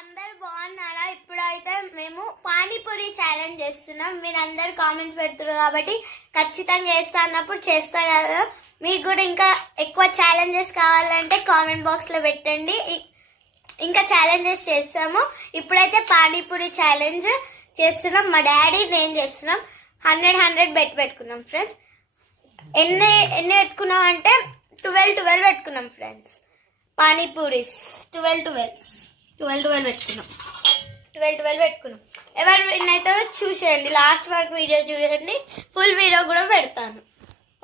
అందరు బాగున్నారా? ఇప్పుడైతే మేము పానీపూరి ఛాలెంజ్ చేస్తున్నాం. మీరు అందరు కామెంట్స్ పెడుతున్నారు కాబట్టి ఖచ్చితంగా చేస్తా అన్నప్పుడు చేస్తా కదా. మీకు కూడా ఇంకా ఎక్కువ ఛాలెంజెస్ కావాలంటే కామెంట్ బాక్స్లో పెట్టండి, ఇంకా ఛాలెంజెస్ చేస్తాము. ఇప్పుడైతే పానీపూరి ఛాలెంజ్ చేస్తున్నాం. మా డాడీ నేను చేస్తున్నాం. 100 బెట్ పెట్టుకున్నాం ఫ్రెండ్స్. ఎన్ని పెట్టుకున్నాం అంటే 12 పెట్టుకున్నాం ఫ్రెండ్స్. పానీపూరీస్ 12 పెట్టుకున్నాం. 12 పెట్టుకున్నాం. ఎవరు విన్ అవుతారో చూసేయండి, లాస్ట్ వరకు వీడియో చూడండి. ఫుల్ వీడియో కూడా పెడతాను.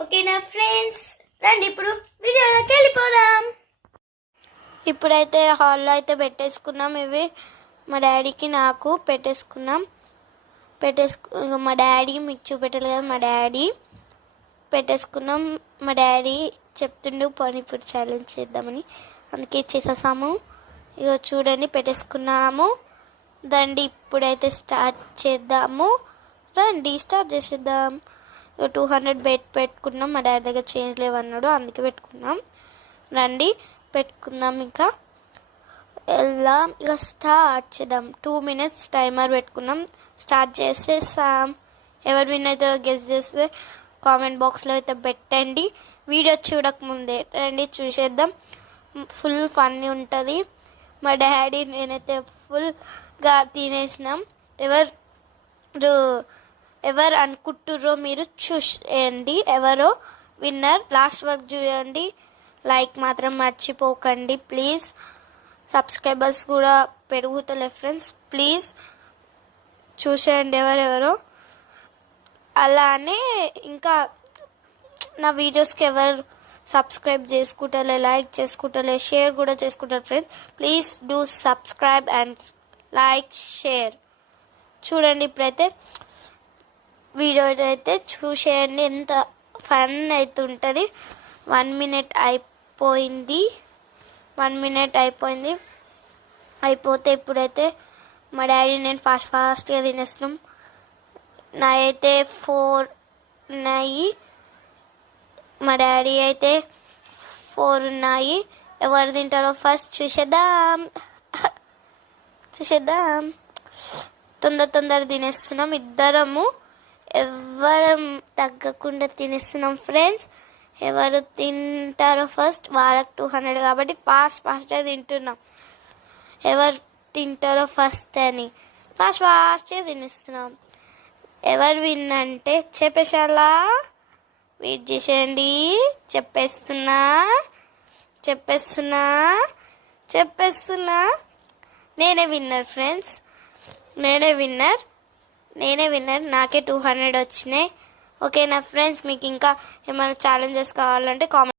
ఓకేనా ఫ్రెండ్స్? రండి ఇప్పుడు వీడియోలోకి వెళ్ళిపోదాం. ఇప్పుడైతే హాల్లో అయితే పెట్టేసుకున్నాం. ఇవి మా డాడీకి నాకు పెట్టేసుకున్నాం. మా డాడీ మీకు చూపెట్టాలి కదా, మా డాడీ పెట్టేసుకున్నాం. మా డాడీ చెప్తుండు పానీపూరి ఛాలెంజ్ చేద్దామని, అందుకే చేసేసాము. ఇక చూడండి పెట్టేసుకున్నాము. రండి ఇప్పుడైతే స్టార్ట్ చేద్దాము. రండి స్టార్ట్ చేసేద్దాం. ఇక 200 బెట్ పెట్టుకున్నాం. మా డాడీ దగ్గర చేంజ్ లేవన్నాడు, అందుకే పెట్టుకున్నాం. రండి పెట్టుకుందాం. ఇంకా వెళ్దాం. ఇక స్టార్ట్ చేద్దాం. 2 minutes టైమర్ పెట్టుకున్నాం. స్టార్ట్ చేసేసాం. ఎవరు విన్ అయితే గెస్ చేస్తే కామెంట్ బాక్స్లో అయితే పెట్టండి. వీడియో చూడకముందే రండి చూసేద్దాం. ఫుల్ ఫన్నీ ఉంటుంది. మా డాడీ నేనైతే ఫుల్గా తినేసినాం. ఎవరు అనుకుంటుర్రో మీరు చూసేయండి. ఎవరో విన్నర్ లాస్ట్ వరకు చూడండి. లైక్ మాత్రం మర్చిపోకండి ప్లీజ్. సబ్స్క్రైబర్స్ కూడా పెరుగుతలే ఫ్రెండ్స్, ప్లీజ్ చూసేయండి ఎవరెవరో. అలానే ఇంకా నా వీడియోస్కి ఎవరు సబ్స్క్రైబ్ చేసుకుంటారే, లైక్ చేసుకుంటారే, షేర్ కూడా చేసుకుంటారు friends. Please do subscribe and like share. చూడండి ఇప్పుడైతే వీడియో అయితే చూసేయండి, ఎంత ఫన్ అయితే ఉంటుంది. 1 minute అయిపోయింది. 1 minute అయిపోతే ఇప్పుడైతే మా డాడీ నేను ఫాస్ట్గా తినేస్తున్నాం. నా అయితే 4 ఉన్నాయి, మా డాడీ అయితే 4 ఉన్నాయి. ఎవరు తింటారో ఫస్ట్ చూసేద్దాం. తొందర తినేస్తున్నాం ఇద్దరము. ఎవరం తగ్గకుండా తినేస్తున్నాం ఫ్రెండ్స్. ఎవరు తింటారో ఫస్ట్ వాళ్ళకి 200 కాబట్టి ఫాస్ట్గా తింటున్నాం. ఎవరు తింటారో ఫస్ట్ అని ఫాస్ట్గా తినేస్తున్నాం. ఎవరు విన్ అంటే చెప్పేసాలా, వెయిట్ చేసేయండి. చెప్పేస్తున్నా నేనే విన్నర్ ఫ్రెండ్స్. నేనే విన్నర్. నాకే 200 వచ్చినాయి. ఓకేనా ఫ్రెండ్స్? మీకు ఇంకా ఏమైనా ఛాలెంజెస్ కావాలంటే కామెంట్